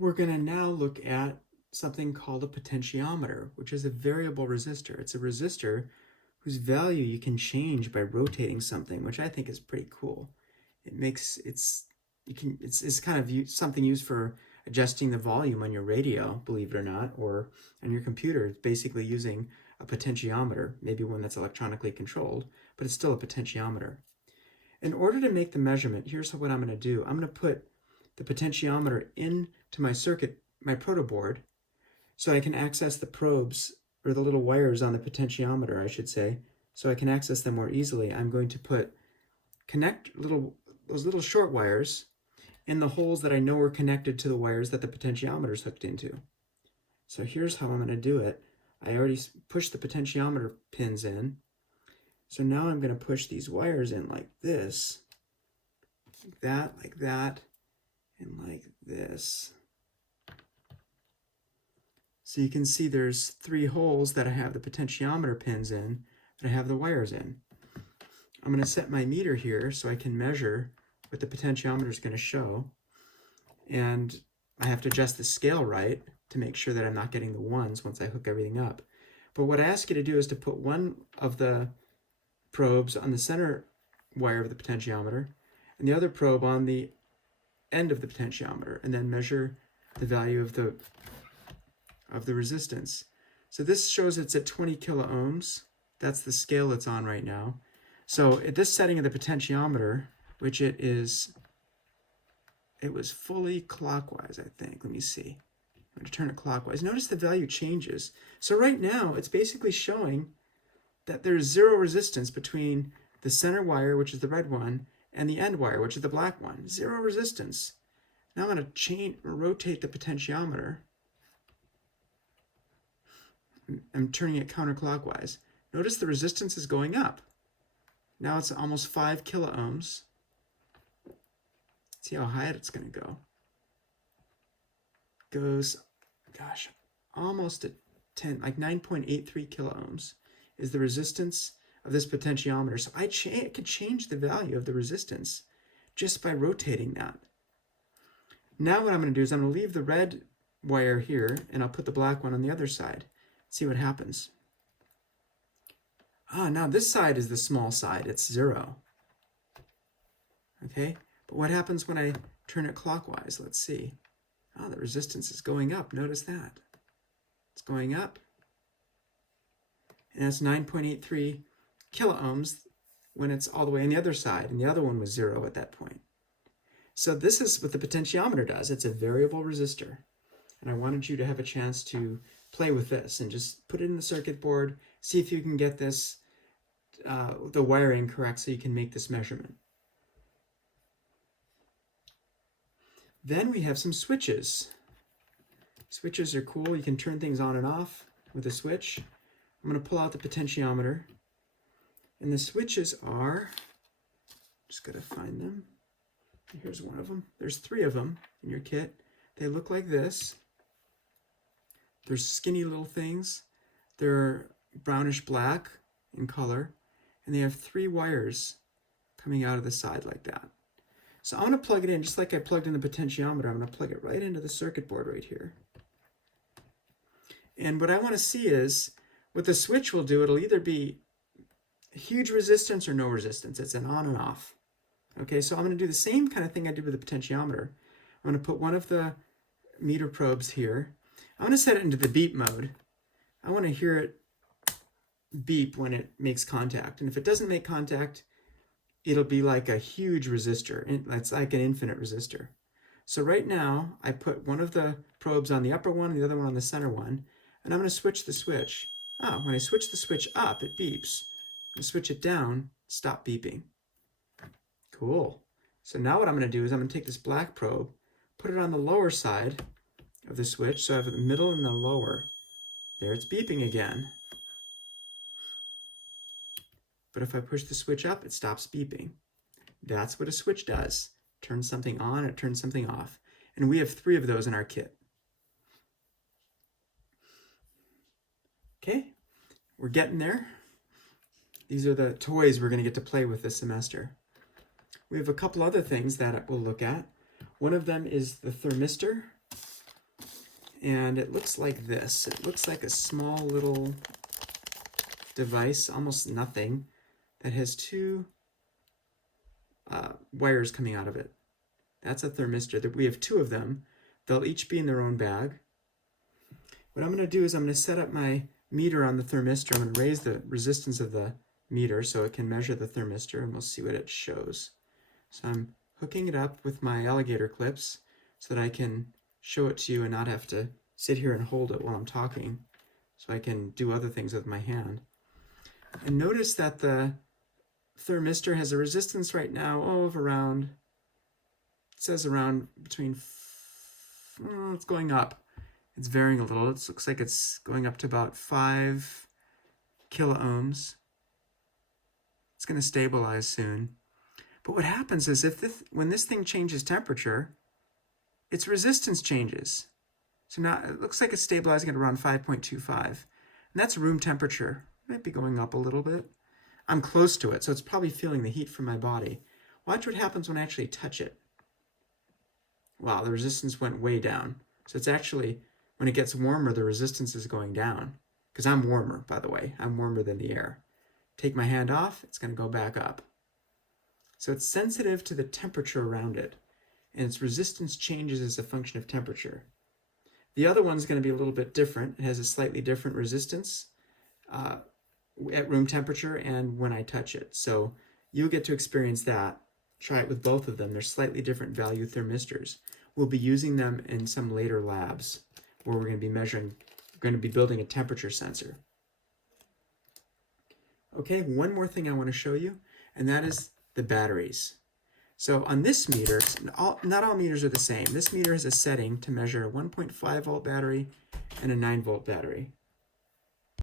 We're going to now look at something called a potentiometer, which is a variable resistor. It's a resistor whose value you can change by rotating something, which I think is pretty cool. It's kind of something used for adjusting the volume on your radio, believe it or not, or on your computer. It's basically using a potentiometer, maybe one that's electronically controlled, but it's still a potentiometer. In order to make the measurement, here's what I'm going to do. I'm going to put the potentiometer into my circuit, my proto board, so I can access the probes, or the little wires on the potentiometer, I should say, so I can access them more easily. I'm going to connect those little short wires in the holes that I know are connected to the wires that the potentiometer is hooked into. So here's how I'm going to do it. I already pushed the potentiometer pins in. So now I'm going to push these wires in like this, like that, and like this. So you can see there's 3 holes that I have the potentiometer pins in, that I have the wires in. I'm going to set my meter here so I can measure what the potentiometer is going to show. And I have to adjust the scale right to make sure that I'm not getting the ones once I hook everything up. But what I ask you to do is to put one of the probes on the center wire of the potentiometer and the other probe on the end of the potentiometer, and then measure the value of the resistance. So this shows it's at 20 kiloohms. That's the scale it's on right now. So at this setting of the potentiometer, which it was fully clockwise, I think. Let me see. I'm going to turn it clockwise. Notice the value changes. So right now, it's basically showing that there's 0 resistance between the center wire, which is the red one, and the end wire, which is the black one. 0 resistance. Now I'm going to rotate the potentiometer. I'm turning it counterclockwise. Notice the resistance is going up. Now it's almost 5 kiloohms. See how high it's going to go. Goes, gosh, almost at 10, like 9.83 kiloohms is the resistance of this potentiometer. So I could change the value of the resistance just by rotating that. Now what I'm going to do is I'm going to leave the red wire here, and I'll put the black one on the other side. See what happens. Now this side is the small side. It's 0. Okay, but what happens when I turn it clockwise? Let's see. The resistance is going up. Notice that. It's going up. And that's 9.83 kiloohms when it's all the way on the other side, and the other one was 0 at that point. So this is what the potentiometer does. It's a variable resistor. And I wanted you to have a chance to play with this and just put it in the circuit board, see if you can get this, the wiring correct so you can make this measurement. Then we have some switches. Switches are cool. You can turn things on and off with a switch. I'm going to pull out the potentiometer. And the switches are, just got to find them. Here's one of them. There's 3 of them in your kit. They look like this. They're skinny little things. They're brownish black in color. And they have 3 wires coming out of the side like that. So I'm going to plug it in just like I plugged in the potentiometer. I'm going to plug it right into the circuit board right here. And what I want to see is what the switch will do. It'll either be huge resistance or no resistance. It's an on and off. Okay, so I'm going to do the same kind of thing I did with the potentiometer. I'm going to put one of the meter probes here. I'm going to set it into the beep mode. I want to hear it beep when it makes contact. And if it doesn't make contact, it'll be like a huge resistor. It's like an infinite resistor. So right now, I put one of the probes on the upper one and the other one on the center one. And I'm going to switch the switch. When I switch the switch up, it beeps. When I switch it down, stop beeping. Cool. So now what I'm going to do is I'm going to take this black probe, put it on the lower side of the switch. So I have the middle and the lower. There, it's beeping again. But if I push the switch up, it stops beeping. That's what a switch does. Turns something on, it turns something off. And we have 3 of those in our kit. Okay, we're getting there. These are the toys we're going to get to play with this semester. We have a couple other things that we'll look at. One of them is the thermistor. And it looks like this. It looks like a small little device, almost nothing, that has two wires coming out of it. That's a thermistor. We have two of them. They'll each be in their own bag. What I'm going to do is I'm going to set up my meter on the thermistor. I'm going to raise the resistance of the meter so it can measure the thermistor, and we'll see what it shows. So I'm hooking it up with my alligator clips so that I can show it to you and not have to sit here and hold it while I'm talking, so I can do other things with my hand. And notice that the thermistor has a resistance right now of around, it says around between, it's going up. It's varying a little. It looks like it's going up to about 5 kiloohms. It's going to stabilize soon. But what happens is when this thing changes temperature, its resistance changes. So now it looks like it's stabilizing at around 5.25. And that's room temperature. It might be going up a little bit. I'm close to it, so it's probably feeling the heat from my body. Watch what happens when I actually touch it. Wow, the resistance went way down. So it's actually, when it gets warmer, the resistance is going down. Because I'm warmer, by the way. I'm warmer than the air. Take my hand off, it's going to go back up. So it's sensitive to the temperature around it, and its resistance changes as a function of temperature. The other one's going to be a little bit different. It has a slightly different resistance at room temperature and when I touch it. So you'll get to experience that. Try it with both of them. They're slightly different value thermistors. We'll be using them in some later labs where we're going to be measuring, we're going to be building a temperature sensor. Okay, one more thing I want to show you, and that is the batteries. So on this meter, not all meters are the same. This meter has a setting to measure a 1.5 volt battery and a 9 volt battery.